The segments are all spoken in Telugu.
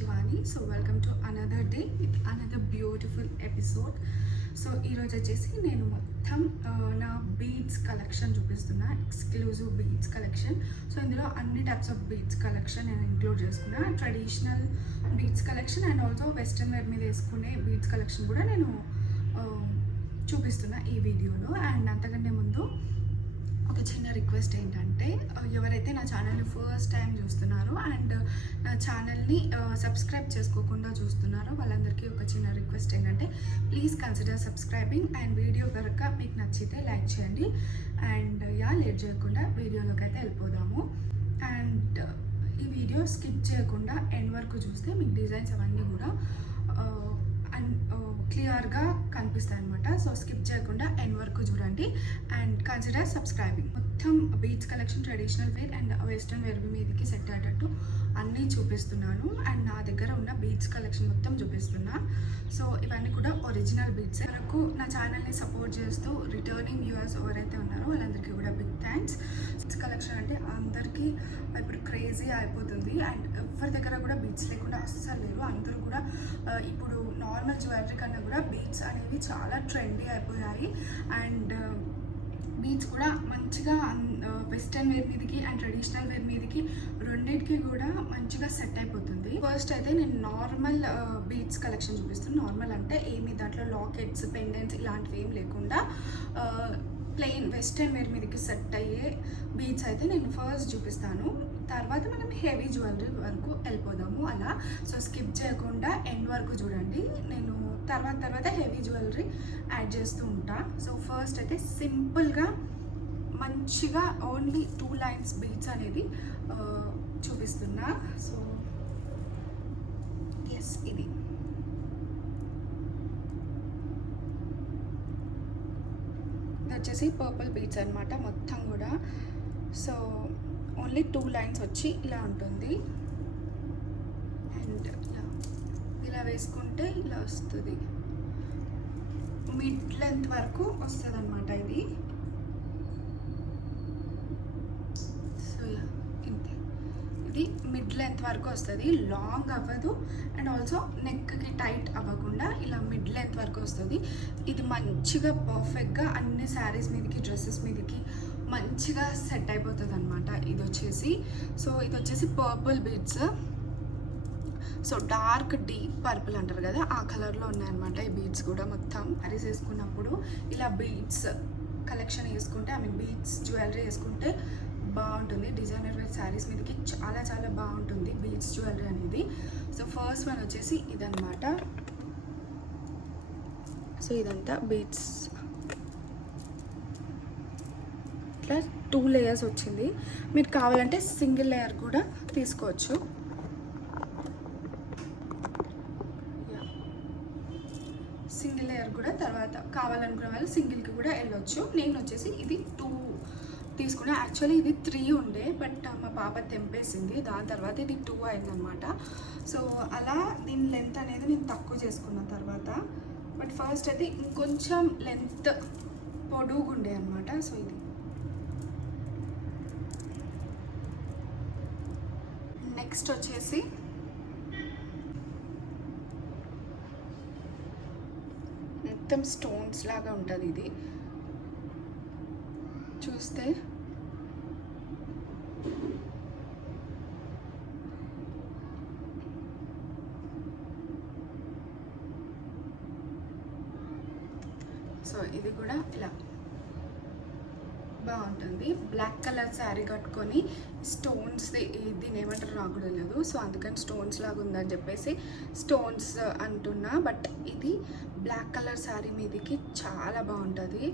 Shivani. So welcome to another day with another beautiful episode. So ఈరోజు వచ్చేసి నేను మొత్తం నా బీడ్స్ కలెక్షన్ చూపిస్తున్నా, ఎక్స్క్లూజివ్ బీడ్స్ కలెక్షన్. సో ఇందులో అన్ని టైప్స్ ఆఫ్ బీడ్స్ కలెక్షన్ నేను ఇంక్లూడ్ చేసుకున్నా. Traditional beads collection and also western wear మీద వేసుకునే బీడ్స్ కలెక్షన్ కూడా నేను చూపిస్తున్నా ఈ వీడియోలో. అండ్ అంతకంటే ముందు ఒక చిన్న రిక్వెస్ట్ ఏంటంటే, ఎవరైతే నా ఛానల్ని ఫస్ట్ టైం చూస్తున్నారో అండ్ నా ఛానల్ని సబ్స్క్రైబ్ చేసుకోకుండా చూస్తున్నారో వాళ్ళందరికీ ఒక చిన్న రిక్వెస్ట్ ఏంటంటే, please consider subscribing. And video కనుక మీకు నచ్చితే లైక్ చేయండి. అండ్ లేట్ చేయకుండా వీడియోలోకి అయితే వెళ్ళిపోదాము. అండ్ ఈ వీడియో స్కిప్ చేయకుండా ఎండ్ వరకు చూస్తే మీకు డిజైన్స్ అవన్నీ కూడా క్లియర్గా కనిపిస్తాయి అనమాట. సో స్కిప్ చేయకుండా ఎండ్ వరకు చూడండి అండ్ కన్సిడర్ సబ్స్క్రైబింగ్. మొత్తం beads collection traditional wear and western wear మీదకి సెట్ అయ్యేటట్టు అన్నీ చూపిస్తున్నాను. అండ్ నా దగ్గర ఉన్న బీడ్స్ కలెక్షన్ మొత్తం చూపిస్తున్నా. సో ఇవన్నీ కూడా ఒరిజినల్ బీడ్స్. నాకు నా ఛానల్ని సపోర్ట్ చేస్తూ రిటర్నింగ్ వ్యూవర్స్ ఎవరైతే ఉన్నారో వాళ్ళందరికీ కూడా బిగ్ థ్యాంక్స్. బీడ్స్ కలెక్షన్ అంటే అందరికీ ఇప్పుడు క్రేజీ అయిపోతుంది అండ్ ఎవరి దగ్గర కూడా బీడ్స్ లేకుండా అస్సలు లేరు. అందరూ కూడా ఇప్పుడు నార్మల్ జ్యువెలరీ కన్నా కూడా బీడ్స్ అనేవి చాలా ట్రెండీ అయిపోయాయి. అండ్ బీడ్స్ కూడా మంచిగా వెస్ట్రన్ వేర్ మీదకి అండ్ ట్రెడిషనల్ వేర్ మీదకి రెండింటికి కూడా మంచిగా సెట్ అయిపోతుంది. ఫస్ట్ అయితే నేను నార్మల్ బీడ్స్ కలెక్షన్ చూపిస్తాను. నార్మల్ అంటే ఏమి దాంట్లో లాకెట్స్, పెండెంట్స్ ఇలాంటివి ఏం లేకుండా ప్లెయిన్ వెస్ట్రన్ వేర్ మీదకి సెట్ అయ్యే బీడ్స్ అయితే నేను ఫస్ట్ చూపిస్తాను. తర్వాత మనం హెవీ జ్యువెలరీ వరకు వెళ్ళిపోదాము అలా. సో స్కిప్ చేయకుండా ఎండ్ వరకు చూడండి. నేను తర్వాత హెవీ జ్యువెలరీ యాడ్ చేస్తూ ఉంటా. సో ఫస్ట్ అయితే సింపుల్గా మంచిగా ఓన్లీ 2 లైన్స్ బీడ్స్ అనేది చూపిస్తున్నా. సో ఎస్, ఇది వచ్చేసి పర్పుల్ బీడ్స్ అనమాట మొత్తం కూడా. సో ఓన్లీ 2 లైన్స్ వచ్చి ఇలా ఉంటుంది. అండ్ ఇలా వేసుకుంటే ఇలా వస్తుంది. మిడ్ లెంత్ వరకు వస్తుంది అనమాట ఇది. సో ఇంతే, ఇది మిడ్ లెంత్ వరకు వస్తుంది, లాంగ్ అవ్వదు అండ్ ఆల్సో నెక్కి టైట్ అవ్వకుండా ఇలా మిడ్ లెంత్ వరకు వస్తుంది. ఇది మంచిగా పర్ఫెక్ట్గా అన్ని శారీస్ మీదకి, డ్రెస్సెస్ మీదకి మంచిగా సెట్ అయిపోతుంది అనమాట. ఇది వచ్చేసి purple beads. So dark deep purple అంటారు కదా, ఆ కలర్లో ఉన్నాయన్నమాట ఈ బీడ్స్ కూడా. మొత్తం శారీస్ వేసుకున్నప్పుడు ఇలా బీడ్స్ కలెక్షన్ వేసుకుంటే, బీడ్స్ జ్యువెలరీ వేసుకుంటే బాగుంటుంది. డిజైనర్ వేర్ శారీస్ మీదకి చాలా చాలా బాగుంటుంది బీడ్స్ జ్యువెలరీ అనేది. సో ఫస్ట్ వన్ వచ్చేసి ఇదన్నమాట. సో ఇదంతా బీడ్స్ ఇట్లా 2 లేయర్స్ వచ్చింది. మీరు కావాలంటే సింగిల్ లేయర్ కూడా తీసుకోవచ్చు. సింగిల్ లేయర్ కూడా తర్వాత కావాలనుకునే వాళ్ళు సింగిల్కి కూడా వెళ్ళొచ్చు. నేను వచ్చేసి ఇది 2 తీసుకున్నా. యాక్చువల్లీ ఇది 3 ఉండే, బట్ మా పాప తెంపేసింది. దాని తర్వాత ఇది 2 అయిందనమాట. సో అలా దీని లెంత్ అనేది నేను తక్కువ చేసుకున్న తర్వాత. బట్ ఫస్ట్ అయితే ఇంకొంచెం లెంత్ పొడుగుండే అనమాట. సో ఇది నెక్స్ట్ వచ్చేసి మొత్తం స్టోన్స్ లాగా ఉంటుంది. ఇది చూస్తే సో ఇది కూడా ఇలా బాగుంటుంది. బ్లాక్ కలర్ శారీ కట్టుకొని స్టోన్స్, దీని ఏమంటారు నాకు కూడా తెలియదు. సో అందుకని స్టోన్స్ లాగా ఉందని చెప్పేసి స్టోన్స్ అంటున్నా. బట్ ఇది బ్లాక్ కలర్ శారీ మీదకి చాలా బాగుంటుంది.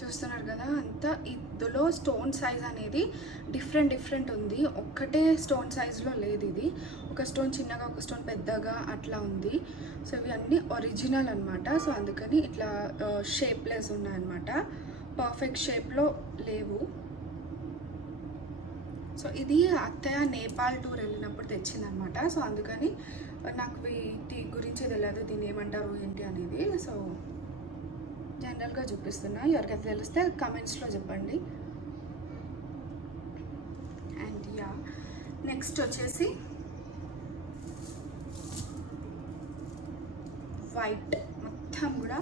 చూస్తున్నారు కదా, అంతా ఇందులో స్టోన్ సైజ్ అనేది డిఫరెంట్ ఉంది. ఒక్కటే స్టోన్ సైజులో లేదు. ఇది ఒక స్టోన్ చిన్నగా, ఒక స్టోన్ పెద్దగా అట్లా ఉంది. సో ఇవి అన్నీ ఒరిజినల్ అనమాట. సో అందుకని ఇట్లా షేప్లెస్ ఉన్నాయన్నమాట, పర్ఫెక్ట్ షేప్లో లేవు. సో ఇది అత్తయ్య నేపాల్ టూర్ వెళ్ళినప్పుడు తెచ్చిందనమాట. సో అందుకని నాకు వీటి గురించి తెలియదు, దీన్ని ఏమంటారు ఏంటి అనేది. సో జనరల్గా చూపిస్తున్నా, ఎవరికైతే తెలిస్తే కమెంట్స్లో చెప్పండి. అండ్ యా, నెక్స్ట్ వచ్చేసి వైట్, మొత్తం కూడా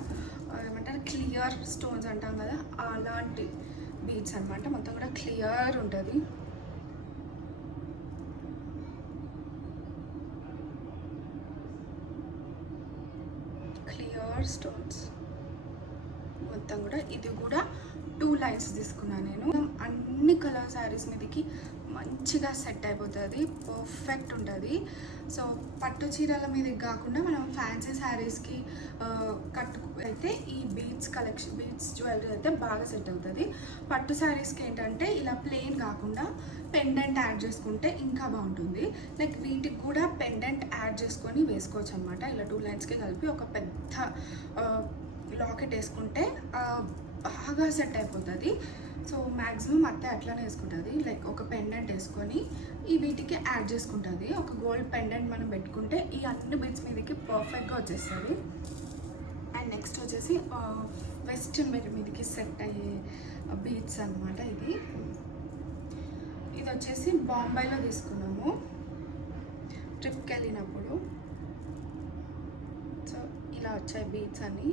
ఏమంటారు క్లియర్ స్టోన్స్ అంటాం కదా, అలాంటి బీడ్స్ అనమాట. మొత్తం కూడా క్లియర్ ఉంటుంది. క్లియర్ స్టోన్స్ మొత్తం కూడా. ఇది కూడా 2 లైన్స్ తీసుకున్నాను నేను. అన్ని కలర్ శారీస్ మీదకి మంచిగా సెట్ అయిపోతుంది, పర్ఫెక్ట్ ఉంటుంది. సో పట్టు చీరల మీదకి కాకుండా మనం ఫ్యాన్సీ శారీస్కి అయితే ఈ బీడ్స్ కలెక్షన్, బీడ్స్ జ్యువెలరీ అయితే బాగా సెట్ అవుతుంది. పట్టు శారీస్కి ఏంటంటే ఇలా ప్లెయిన్ కాకుండా పెండెంట్ యాడ్ చేసుకుంటే ఇంకా బాగుంటుంది. లైక్ వీటికి కూడా పెండెంట్ యాడ్ చేసుకొని వేసుకోవచ్చు అనమాట. ఇలా 2 లైన్స్కి కలిపి ఒక పెద్ద లాకెట్ వేసుకుంటే బాగా సెట్ అయిపోతుంది. సో మ్యాక్సిమం అత్తే అట్లానే వేసుకుంటుంది. లైక్ ఒక పెండెంట్ వేసుకొని ఈ వీటికి యాడ్ చేసుకుంటుంది. ఒక గోల్డ్ పెండెంట్ మనం పెట్టుకుంటే ఈ అన్ని బీడ్స్ మీదకి పర్ఫెక్ట్గా వచ్చేస్తుంది. అండ్ నెక్స్ట్ వచ్చేసి వెస్ట్రన్ వేర్ మీదకి సెట్ అయ్యే బీడ్స్ అనమాట. ఇది వచ్చేసి బాంబేలో తీసుకున్నాము ట్రిప్కి వెళ్ళినప్పుడు. సో ఇలా వచ్చాయి బీడ్స్ అన్నీ.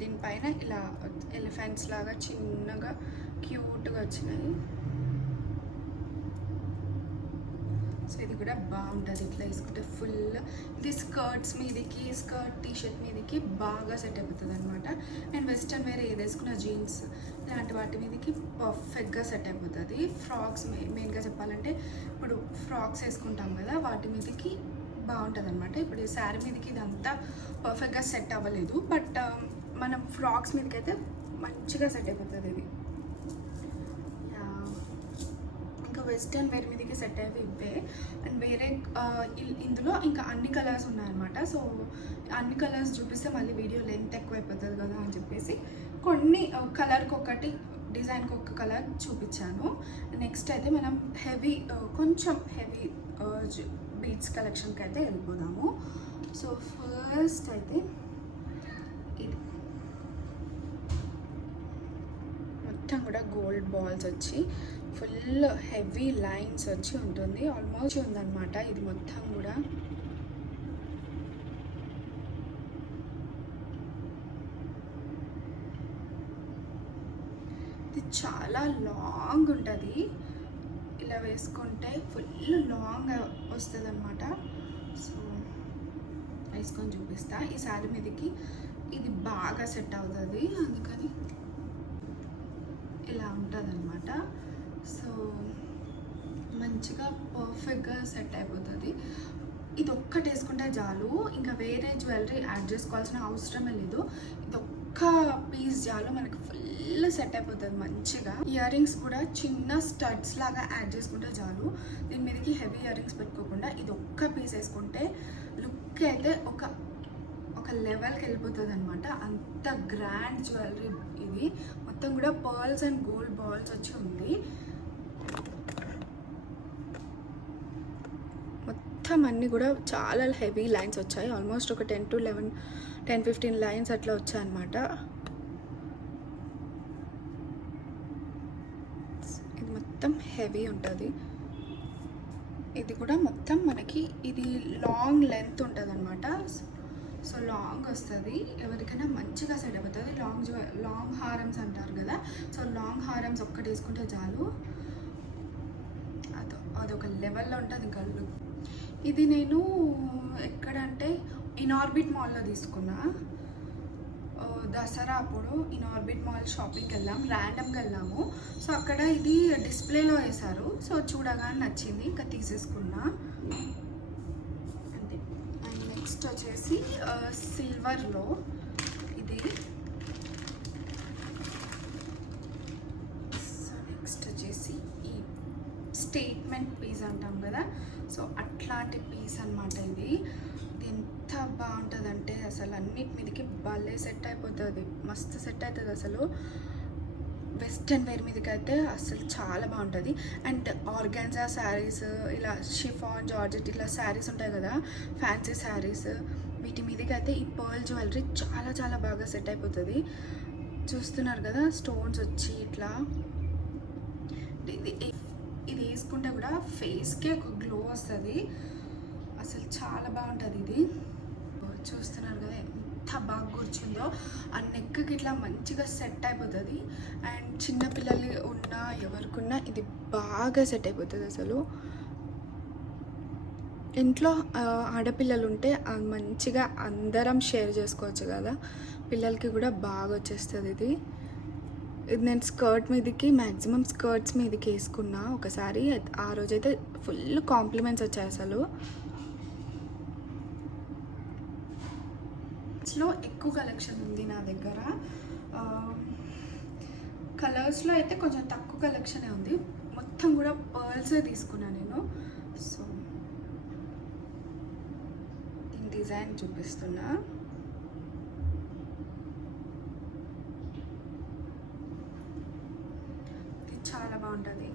దీనిపైన ఇలా ఎలిఫెంట్స్ లాగా చిన్నగా క్యూట్గా వచ్చినాయి. సో ఇది కూడా బాగుంటుంది ఇట్లా వేసుకుంటే. ఫుల్ ఇది స్కర్ట్స్ మీదకి, స్కర్ట్ టీషర్ట్ మీదకి బాగా సెట్ అయిపోతుంది అనమాట. అండ్ వెస్ట్రన్ వేర్ ఏది వేసుకున్న జీన్స్ ఇలాంటి వాటి మీదకి పర్ఫెక్ట్గా సెట్ అయిపోతుంది. ఫ్రాక్స్ మెయిన్గా చెప్పాలంటే ఇప్పుడు ఫ్రాక్స్ వేసుకుంటాం కదా, వాటి మీదకి బాగుంటుంది అనమాట. ఇప్పుడు ఈ శారీ మీదకి ఇదంతా పర్ఫెక్ట్గా సెట్ అవ్వలేదు, బట్ మనం ఫ్రాక్స్ మీదకి అయితే మంచిగా సెట్ అయిపోతుంది ఇది. ఇంకా వెస్టర్న్ వేర్ మీదకి సెట్ అయ్యేవి ఇవే. అండ్ వేరే ఇందులో ఇంకా అన్ని కలర్స్ ఉన్నాయన్నమాట. సో అన్ని కలర్స్ చూపిస్తే మళ్ళీ వీడియో లెంత్ ఎక్కువ అయిపోతుంది కదా అని చెప్పేసి కొన్ని కలర్కి ఒకటి, డిజైన్కి ఒక కలర్ చూపించాను. నెక్స్ట్ అయితే మనం కొంచెం హెవీ బీడ్స్ కలెక్షన్కి అయితే వెళ్ళిపోదాము. సో ఫస్ట్ అయితే ఇది మొత్తం కూడా గోల్డ్ బాల్స్ వచ్చి ఫుల్ హెవీ లైన్స్ వచ్చి ఉంటుంది. ఆల్మోస్ట్ ఉందన్నమాట ఇది మొత్తం కూడా. ఇది చాలా లాంగ్ ఉంటుంది. ఇలా వేసుకుంటే ఫుల్ లాంగ్ వస్తుంది అనమాట. సో వేసుకొని చూపిస్తా. ఈ శారీ మీదకి ఇది బాగా సెట్ అవుతుంది, అందుకని ఇలా ఉంటుంది అనమాట. సో మంచిగా పర్ఫెక్ట్గా సెట్ అయిపోతుంది. ఇది ఒక్కటి వేసుకుంటే చాలు, ఇంకా వేరే జ్యువెలరీ యాడ్ చేసుకోవాల్సిన అవసరమే లేదు. ఇది ఒక్క పీస్ చాలు, మనకి ఫుల్ సెట్ అయిపోతుంది మంచిగా. ఇయర్ రింగ్స్ కూడా చిన్న స్టడ్స్ లాగా యాడ్ చేసుకుంటే చాలు. దీని మీదకి హెవీ ఇయర్ రింగ్స్ పెట్టుకోకుండా ఇది ఒక్క పీస్ వేసుకుంటే లుక్ అయితే ఒక లెవెల్కి వెళ్ళిపోతుంది అనమాట. అంత గ్రాండ్ జ్యువెలరీ ఇది. మొత్తం కూడా పర్ల్స్ అండ్ గోల్డ్ బాల్స్ వచ్చి ఉంది. మొత్తం అన్నీ కూడా చాలా హెవీ లైన్స్ వచ్చాయి. ఆల్మోస్ట్ ఒక 10 to 15 లైన్స్ అట్లా వచ్చాయి అనమాట. ఇది మొత్తం హెవీ ఉంటుంది. ఇది కూడా మొత్తం మనకి ఇది లాంగ్ లెంత్ ఉంటుంది అనమాట. సో లాంగ్ వస్తుంది, ఎవరికైనా మంచిగా సెట్ అయిపోతుంది. లాంగ్ హారమ్స్ అంటారు కదా, సో లాంగ్ హారమ్స్ ఒక్కటి వేసుకుంటే చాలు, అదొక లెవెల్లో ఉంటుంది ఇంకా లుక్. ఇది నేను ఎక్కడంటే ఇన్ఆర్బిట్ మాల్లో తీసుకున్నా. దసరా అప్పుడు ఇన్ఆర్బిట్ మాల్ షాపింగ్కి వెళ్ళాం, ర్యాండమ్గా వెళ్ళాము. సో అక్కడ ఇది డిస్ప్లేలో వేశారు. సో చూడగానే నచ్చింది, ఇంకా తీసేసుకున్నా అంతే. అండ్ నెక్స్ట్ వచ్చేసి సిల్వర్లో ఇది. సో నెక్స్ట్ వచ్చేసి ఈ స్టేట్మెంట్ పీస్ అంటాం కదా, సో అట్లాంటి పీస్ అనమాట ఇది. ఎంత బాగుంటుంది అంటే అసలు అన్నిటి మీదకి భలే సెట్ అయిపోతుంది, మస్తు సెట్ అవుతుంది అసలు. వెస్ట్రన్ వేర్ మీదకి అయితే అసలు చాలా బాగుంటుంది. అండ్ ఆర్గాన్జా శారీస్, ఇలా షిఫాన్ జార్జెట్ ఇలా శారీస్ ఉంటాయి కదా, ఫ్యాన్సీ శారీస్, వీటి మీదకి అయితే ఈ పర్ల్ జ్యువెలరీ చాలా చాలా బాగా సెట్ అయిపోతుంది. చూస్తున్నారు కదా స్టోన్స్ వచ్చి ఇట్లా. ఇది వేసుకుంటే కూడా ఫేస్కే ఒక గ్లో వస్తుంది. అసలు చాలా బాగుంటుంది ఇది. చూస్తున్నారు కదా ఎంత బాగా కూర్చుందో. ఆ నెక్కి ఇట్లా మంచిగా సెట్ అయిపోతుంది. అండ్ చిన్నపిల్లలు ఉన్నా ఎవరికున్నా ఇది బాగా సెట్ అయిపోతుంది. అసలు ఇంట్లో ఆడపిల్లలు ఉంటే మంచిగా అందరం షేర్ చేసుకోవచ్చు కదా, పిల్లలకి కూడా బాగా వచ్చేస్తుంది ఇది. ఇది నేను స్కర్ట్ మీదకి మ్యాక్సిమం స్కర్ట్స్ మీదకి వేసుకున్నా ఒకసారి. ఆ రోజైతే ఫుల్ కాంప్లిమెంట్స్ వచ్చాయి అసలు. లో ఎక్కువ కలెక్షన్ ఉంది నా దగ్గర. కలర్స్లో అయితే కొంచెం తక్కువ కలెక్షనే ఉంది. మొత్తం కూడా పర్ల్సే తీసుకున్నా నేను. సో దీని డిజైన్ చూపిస్తున్నా. ఇది చాలా బాగుంటుంది.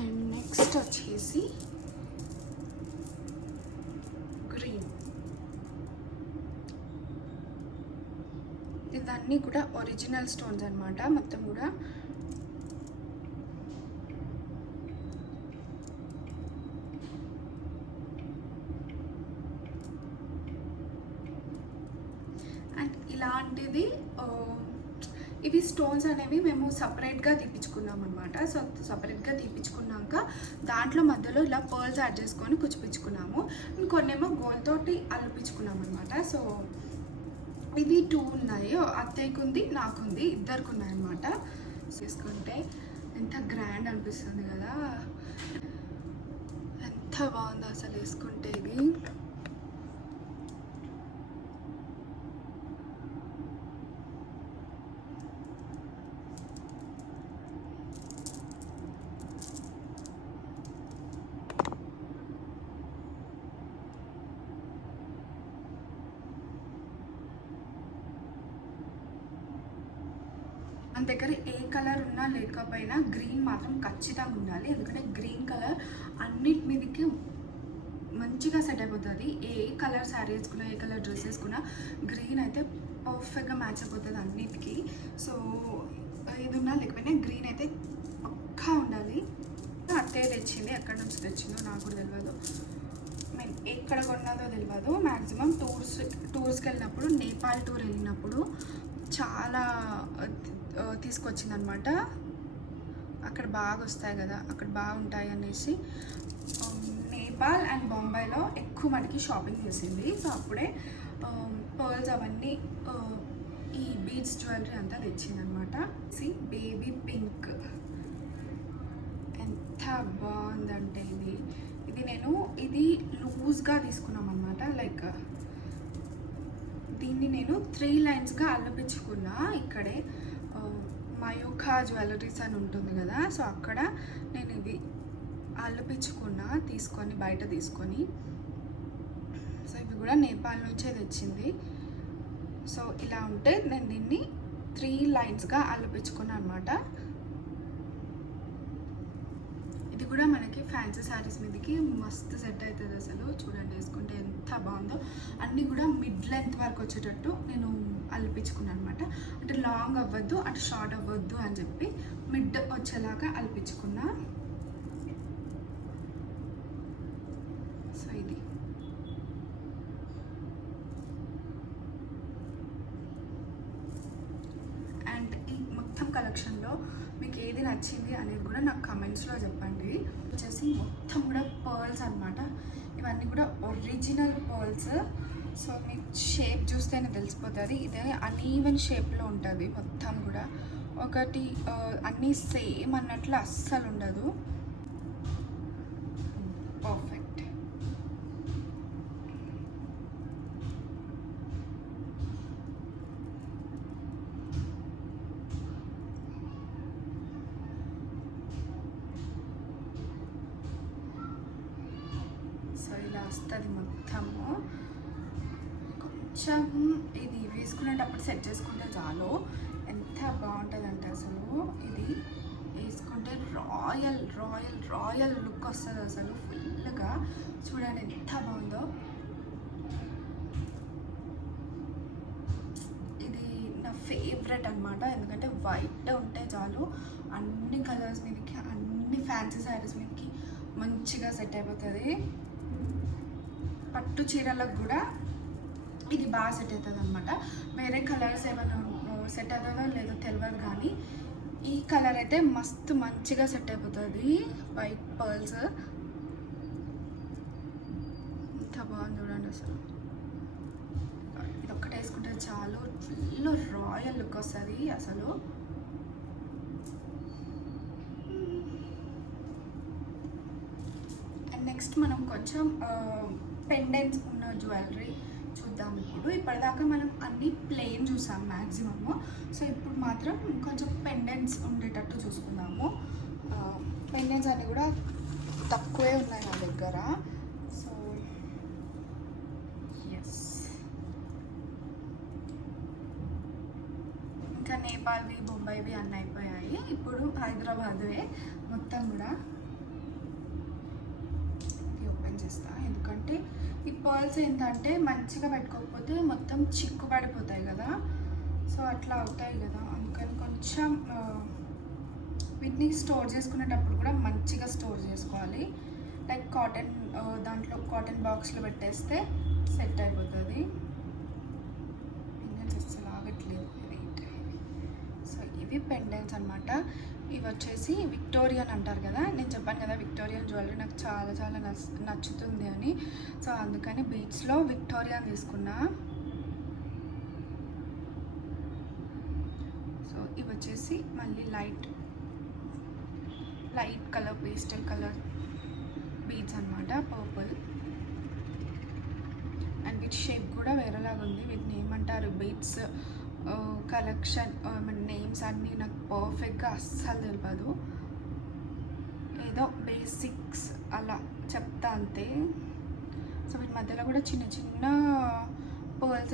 అండ్ నెక్స్ట్ వచ్చేసి గ్రీన్. ఇవన్నీ కూడా ఒరిజినల్ స్టోన్స్ అన్నమాట మొత్తం కూడా. అండ్ ఇలాంటిది ఇవి స్టోన్స్ అనేవి మేము సపరేట్గా తీపించుకున్నాం అనమాట. సో సపరేట్గా తీపించుకున్నాక దాంట్లో మధ్యలో ఇలా పర్ల్స్ యాడ్ చేసుకొని కుచ్చిపించుకున్నాము. కొన్నేమో గోల్డ్ తోటి అల్లుపించుకున్నాం అనమాట. సో ఇవి 2 ఉన్నాయి, అత్తయ్యకు ఉంది, నాకుంది, ఇద్దరికి ఉన్నాయన్నమాట. తీసుకుంటే ఎంత గ్రాండ్ అనిపిస్తుంది కదా, ఎంత బాగుందో అసలు వేసుకుంటే ఇది. మన దగ్గర ఏ కలర్ ఉన్నా లేకపోయినా గ్రీన్ మాత్రం ఖచ్చితంగా ఉండాలి. ఎందుకంటే గ్రీన్ కలర్ అన్నిటి మీదకి మంచిగా సెట్ అయిపోతుంది. ఏ కలర్ శారీ వేసుకున్నా, ఏ కలర్ డ్రెస్ వేసుకున్నా గ్రీన్ అయితే పర్ఫెక్ట్గా మ్యాచ్ అయిపోతుంది అన్నిటికీ. సో ఇది ఉన్నా లేకపోయినా గ్రీన్ అయితే పక్కా ఉండాలి. అత్తయ్య తెచ్చింది, ఎక్కడి నుంచి తెచ్చిందో నాకు కూడా తెలియదు, మేము ఎక్కడ కొన్నదో తెలియదు. మ్యాక్సిమం టూర్స్కి వెళ్ళినప్పుడు, నేపాల్ టూర్ వెళ్ళినప్పుడు చాలా తీసుకొచ్చిందనమాట. అక్కడ బాగా వస్తాయి కదా, అక్కడ బాగుంటాయి అనేసి నేపాల్ అండ్ బొంబాయిలో ఎక్కువ మనకి షాపింగ్ చేసింది. సో అప్పుడే పర్ల్స్ అవన్నీ ఈ బీడ్స్ జ్యువెలరీ అంతా తెచ్చిందనమాట. బేబీ పింక్ ఎంత బాగుందంటే ఇది లూజ్గా తీసుకున్నాం అనమాట. లైక్ దీన్ని నేను 3 లైన్స్గా అల్లపించుకున్నా. ఇక్కడే మయూఖా జ్యువెలరీస్ అని ఉంటుంది కదా, సో అక్కడ నేను ఇవి అల్లపించుకున్నా బయట తీసుకొని. సో ఇవి కూడా నేపాల్ నుంచే తెచ్చింది. సో ఇలా ఉంటే నేను దీన్ని 3 లైన్స్గా అల్లపించుకున్నా అనమాట. ఇది కూడా మనకి ఫ్యాన్సీ శారీస్ మీదకి మస్తు సెట్ అవుతుంది అసలు. చూడండి వేసుకుంటే ఎంత బాగుందో. అన్నీ కూడా మిడ్ లెంత్ వరకు వచ్చేటట్టు నేను అల్పించుకున్నాను అనమాట. అంటే లాంగ్ అవ్వద్దు, అటు షార్ట్ అవ్వద్దు అని చెప్పి మిడ్ వచ్చేలాగా అల్పించుకున్నా. సో ఇది అండ్ ఈ మొత్తం కలెక్షన్లో మీకు ఏది నచ్చింది అనేది కూడా నాకు కమెంట్స్లో చెప్పండి. వచ్చేసి మొత్తం కూడా పర్ల్స్ అనమాట. ఇవన్నీ కూడా ఒరిజినల్ పర్ల్స్. సో మీకు షేప్ చూస్తేనే తెలిసిపోతుంది. ఇదే అన్ఈవెన్ షేప్లో ఉంటుంది మొత్తం కూడా. ఒకటి అన్నీ సేమ్ అన్నట్లు అస్సలు ఉండదు. పర్ఫెక్ట్. సో ఇలా వస్తుంది మొత్తము. కొంచెం ఇది వేసుకునేటప్పుడు సెట్ చేసుకుంటే చాలు ఎంత బాగుంటుంది అంటే అసలు ఇది వేసుకుంటే రాయల్ లుక్ వస్తుంది అసలు ఫుల్గా. చూడండి ఎంత బాగుందో. ఫేవరెట్ అనమాట. ఎందుకంటే వైట్ ఉంటే చాలు అన్ని కలర్స్ మీదకి, అన్ని ఫ్యాన్సీ శారీస్ మీదకి మంచిగా సెట్ అయిపోతుంది. పట్టు చీరలకు కూడా ఇది బాగా సెట్ అవుతుంది అనమాట. వేరే కలర్స్ ఏమైనా సెట్ అవుతుందో లేదో తెలియదు, కానీ ఈ కలర్ అయితే మస్తు మంచిగా సెట్ అయిపోతుంది. వైట్ పర్ల్స్ ఎంత బాగుంది చూడండి అసలు. ఇది ఒక్కటి వేసుకుంటే చాలు, ఫుల్ రాయల్ లుక్ వస్తుంది అసలు. అండ్ నెక్స్ట్ మనం కొంచెం పెండెంట్స్ ఉన్న జ్యువెలరీ చూద్దాం. ఇప్పటిదాకా మనం అన్ని ప్లెయిన్ చూసాం మ్యాక్సిమము. సో ఇప్పుడు మాత్రం కొంచెం పెండెంట్స్ ఉండేటట్టు చూసుకుందాము. పెండెంట్స్ అన్నీ కూడా తక్కువే ఉన్నాయి నా దగ్గర. సో ఎస్, ఇంకా నేపాల్వి, బొంబాయివి అన్నీ అయిపోయాయి. ఇప్పుడు హైదరాబాద్వే మొత్తం కూడా ఓపెన్ చేస్తా. ఎందుకంటే ఈ పర్ల్స్ ఏంటంటే మంచిగా పెట్టుకోకపోతే మొత్తం చిక్కు పడిపోతాయి కదా, సో అట్లా అవుతాయి కదా. అందుకని కొంచెం వీటిని స్టోర్ చేసుకునేటప్పుడు కూడా మంచిగా స్టోర్ చేసుకోవాలి. లైక్ కాటన్ దాంట్లో కాటన్ బాక్స్లో పెట్టేస్తే సెట్ అయిపోతుంది. పెండెంట్స్ అసలు ఆగట్లేదు వెయిట్. సో ఇవి పెండెంట్స్ అనమాట. ఇవి వచ్చేసి విక్టోరియన్ అంటారు కదా, నేను చెప్పాను కదా విక్టోరియన్ జ్యువెలరీ నాకు చాలా చాలా నచ్చుతుంది అని. సో అందుకని బీట్స్లో విక్టోరియన్ తీసుకున్నా. సో ఇవి వచ్చేసి మళ్ళీ light colour, pastel colour beads అనమాట, పర్పుల్. అండ్ వీటి షేప్ కూడా వేరేలాగా ఉంది. వీటిని ఏమంటారు, బీట్స్ కలెక్షన్ నేమ్స్ అన్నీ నాకు పర్ఫెక్ట్గా అస్సలు తెలియదు. ఏదో బేసిక్స్ అలా చెప్తా అంతే. సో వీటి మధ్యలో కూడా చిన్న చిన్న పర్ల్స్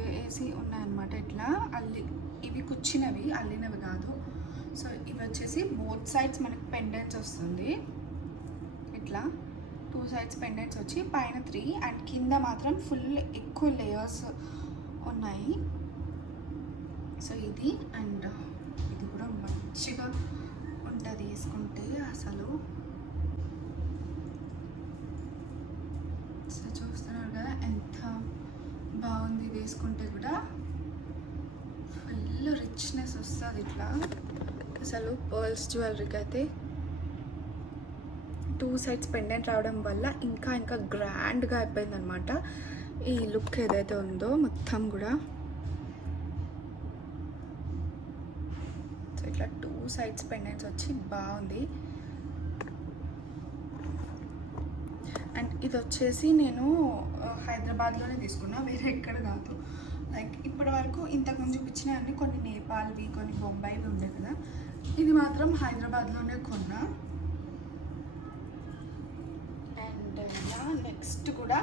వేసి ఉన్నాయన్నమాట. ఇట్లా ఇవి కుచ్చినవి, అల్లినవి కాదు. సో ఇవి వచ్చేసి బోత్ సైడ్స్ మనకి పెండెంట్స్ వస్తుంది. ఇట్లా 2 సైడ్స్ పెండెంట్స్ వచ్చి పైన 3 అండ్ కింద మాత్రం ఫుల్ ఎక్కువ లేయర్స్ ఉన్నాయి. సో ఇది అండ్ ఇది కూడా మంచిగా ఉంటుంది వేసుకుంటే అసలు. సో చూస్తున్నారు కదా ఎంత బాగుంది వేసుకుంటే కూడా, ఫుల్ రిచ్నెస్ వస్తుంది ఇట్లా అసలు. పర్ల్స్ జ్యువెలరీకి అయితే 2 సైడ్స్ పెండెంట్ రావడం వల్ల ఇంకా గ్రాండ్గా అయిపోయింది అనమాట ఈ లుక్ ఏదైతే ఉందో మొత్తం కూడా. సో ఇట్లా 2 సైడ్స్ పెండెంట్స్ వచ్చి బాగుంది. అండ్ ఇది వచ్చేసి నేను హైదరాబాద్లోనే తీసుకున్నా, వేరే ఎక్కడ కాదు. లైక్ ఇప్పటి వరకు ఇంతకుముందు చూపించిన అన్ని కొన్ని నేపాల్వి, కొన్ని బొంబాయివి ఉండే కదా, ఇది మాత్రం హైదరాబాద్లోనే కొన్నా. అండ్ ఇలా నెక్స్ట్ కూడా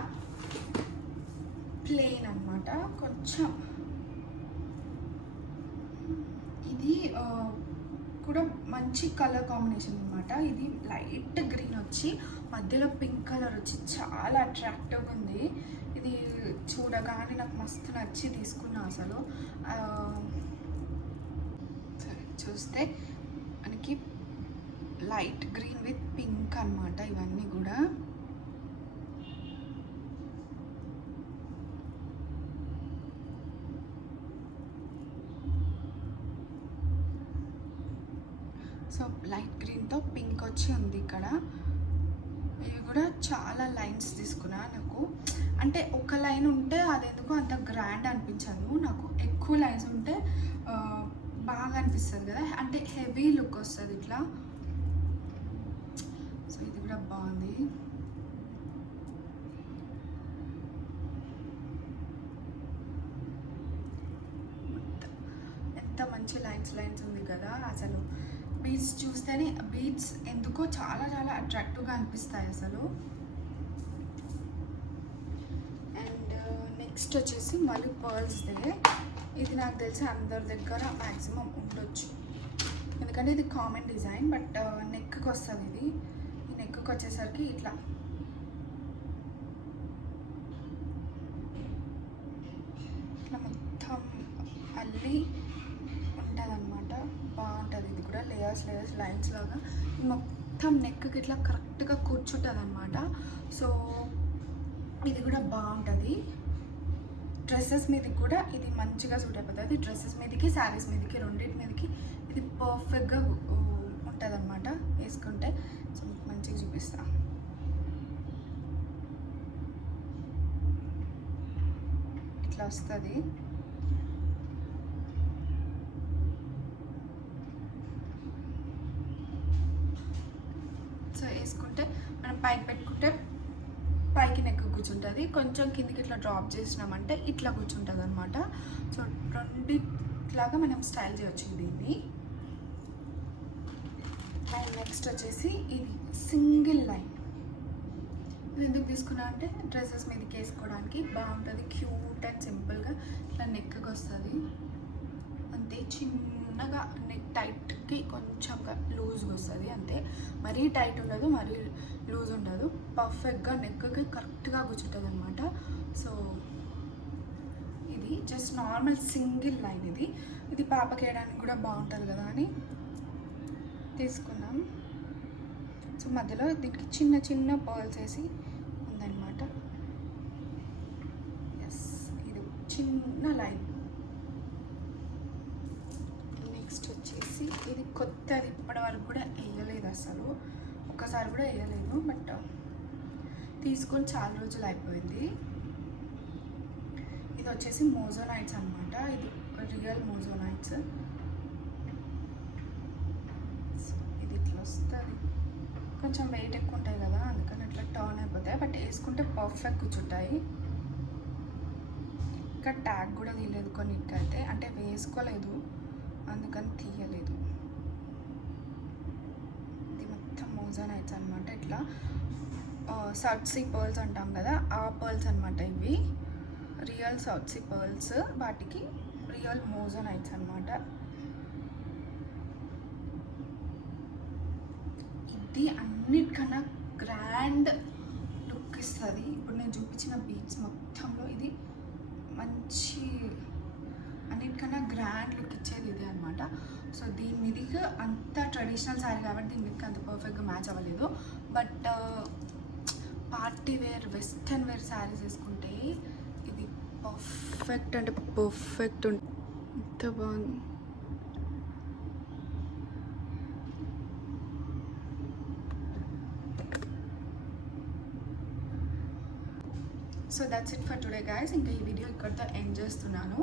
ప్లెయిన్ అనమాట. కొంచెం ఇది కూడా మంచి కలర్ కాంబినేషన్ అనమాట. ఇది లైట్ గ్రీన్ వచ్చి మధ్యలో పింక్ కలర్ వచ్చి చాలా అట్రాక్టివ్గా ఉంది. ఇది చూడగానే నాకు మస్తు నచ్చి తీసుకున్నా అసలు. సరే చూస్తే మనకి లైట్ గ్రీన్ విత్ పింక్ అనమాట ఇవన్నీ కూడా. సో లైట్ గ్రీన్తో పింక్ వచ్చి ఉంది ఇక్కడ. ఇవి కూడా చాలా లైన్స్ తీసుకున్నా. నాకు అంటే ఒక లైన్ ఉంటే అదెందుకు అంత గ్రాండ్ అనిపించదు, నాకు ఎక్కువ లైన్స్ ఉంటే బాగా అనిపిస్తుంది కదా, అంటే హెవీ లుక్ వస్తుంది ఇట్లా. సో ఇది కూడా బాగుంది. ఎంత మంచి లైన్స్ ఉంది కదా అసలు. బీడ్స్ చూస్తేనే బీడ్స్ ఎందుకో చాలా చాలా అట్రాక్టివ్గా అనిపిస్తాయి అసలు. అండ్ నెక్స్ట్ వచ్చేసి మళ్ళీ పర్ల్స్దే. ఇది నాకు తెలిసి అందరి దగ్గర మ్యాక్సిమం ఉండొచ్చు, ఎందుకంటే ఇది కామన్ డిజైన్. బట్ నెక్కి వస్తుంది ఇది. ఈ నెక్కి వచ్చేసరికి ఇట్లా మొత్తం అల్లి బాగుంటుంది. ఇది కూడా లేయర్స్ లైన్స్ లాగా మొత్తం నెక్కి ఇట్లా కరెక్ట్గా కూర్చుంటుంది అనమాట. సో ఇది కూడా బాగుంటుంది. డ్రెస్సెస్ మీదకి కూడా ఇది మంచిగా సూట్ అయిపోతుంది. డ్రెస్సెస్ మీదకి, శారీస్ మీదకి, రెండింటి మీదకి ఇది పర్ఫెక్ట్గా ఉంటుంది అనమాట వేసుకుంటే. సో మీకు మంచిగా చూపిస్తా. ఇట్లా వస్తుంది. సో వేసుకుంటే మనం పైకి పెట్టుకుంటే పైకి నెక్ కూర్చుంటుంది, కొంచెం కిందికి ఇట్లా డ్రాప్ చేసినామంటే ఇట్లా కూర్చుంటుంది అనమాట. సో రెండిట్లాగా మనం స్టైల్ చేయొచ్చు దీన్ని. అండ్ నెక్స్ట్ వచ్చేసి ఇది సింగిల్ లైన్. ఇది ఎందుకు తీసుకున్నా అంటే డ్రెస్సెస్ మీదకి వేసుకోవడానికి బాగుంటుంది. క్యూట్ అండ్ సింపుల్గా ఇట్లా నెక్కి వస్తుంది అంతే. చిన్నగా నెక్ టైట్కి కొంచెంగా లూజ్గా వస్తుంది అంతే. మరీ టైట్ ఉండదు, మరీ లూజ్ ఉండదు. పర్ఫెక్ట్గా నెక్కి కరెక్ట్గా కూర్చుంటుంది అనమాట. సో ఇది జస్ట్ నార్మల్ సింగిల్ లైన్. ఇది పాపకి వేయడానికి కూడా బాగుంటుంది కదా అని తీసుకున్నాం. సో మధ్యలో దీనికి చిన్న చిన్న పర్ల్స్ వేసి ఉందన్నమాట. ఎస్, ఇది చిన్న లైన్. నెక్స్ట్ వచ్చేసి ఇది కొత్తది, ఇప్పటి వరకు కూడా వేయలేదు అసలు, ఒక్కసారి కూడా వేయలేదు. బట్ తీసుకొని చాలా రోజులు అయిపోయింది. ఇది వచ్చేసి మోజోనైట్స్ అనమాట. ఇది రియల్ మోజోనైట్స్. ఇది ఇట్లా వస్తుంది. కొంచెం వెయిట్ ఎక్కువ ఉంటాయి కదా, అందుకని ఇట్లా టర్న్ అయిపోతాయి. బట్ వేసుకుంటే పర్ఫెక్ట్ కూర్చుంటాయి. ఇంకా ట్యాగ్ కూడా తీయలేదు కొన్నిటికైతే, అంటే వేసుకోలేదు అందుకని తీయలేదు. ఇది మొత్తం మోజోనైట్స్ అనమాట. ఇట్లా సౌత్ సీ పర్ల్స్ అంటాం కదా, ఆ పర్ల్స్ అనమాట ఇవి. రియల్ సౌత్ సీ పర్ల్స్, వాటికి రియల్ మోజోనైట్స్ అనమాట. ఇది అన్నిటికన్నా గ్రాండ్ లుక్ ఇస్తుంది. ఇప్పుడు నేను చూపించిన బీట్స్ మొత్తంలో ఇది మంచి అన్నిటికన్నా గ్రాండ్ లుక్ ఇచ్చేది ఇది అనమాట. సో దీని మీదకి అంత ట్రెడిషనల్ శారీ కాబట్టి దీని మీదకి అంత పర్ఫెక్ట్గా మ్యాచ్ అవ్వలేదు. But party wear, western wear saris వేసుకుంటే ఇది పర్ఫెక్ట్ అంటే పర్ఫెక్ట్ ఉంటుంది. ఎంత బాగుంది. So that's it for today guys. ఇంకా ఈ వీడియో ఇక్కడితో ఎండ్ చేస్తున్నాను.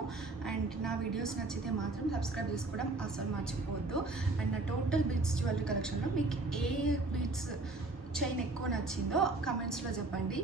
అండ్ నా వీడియోస్ నచ్చితే మాత్రం సబ్స్క్రైబ్ చేసుకోవడం అసలు మర్చిపోవద్దు. అండ్ నా టోటల్ బీట్స్ జ్యువెలరీ కలెక్షన్లో మీకు ఏ బీట్స్ చైన్ ఎక్కువ నచ్చిందో కమెంట్స్లో చెప్పండి.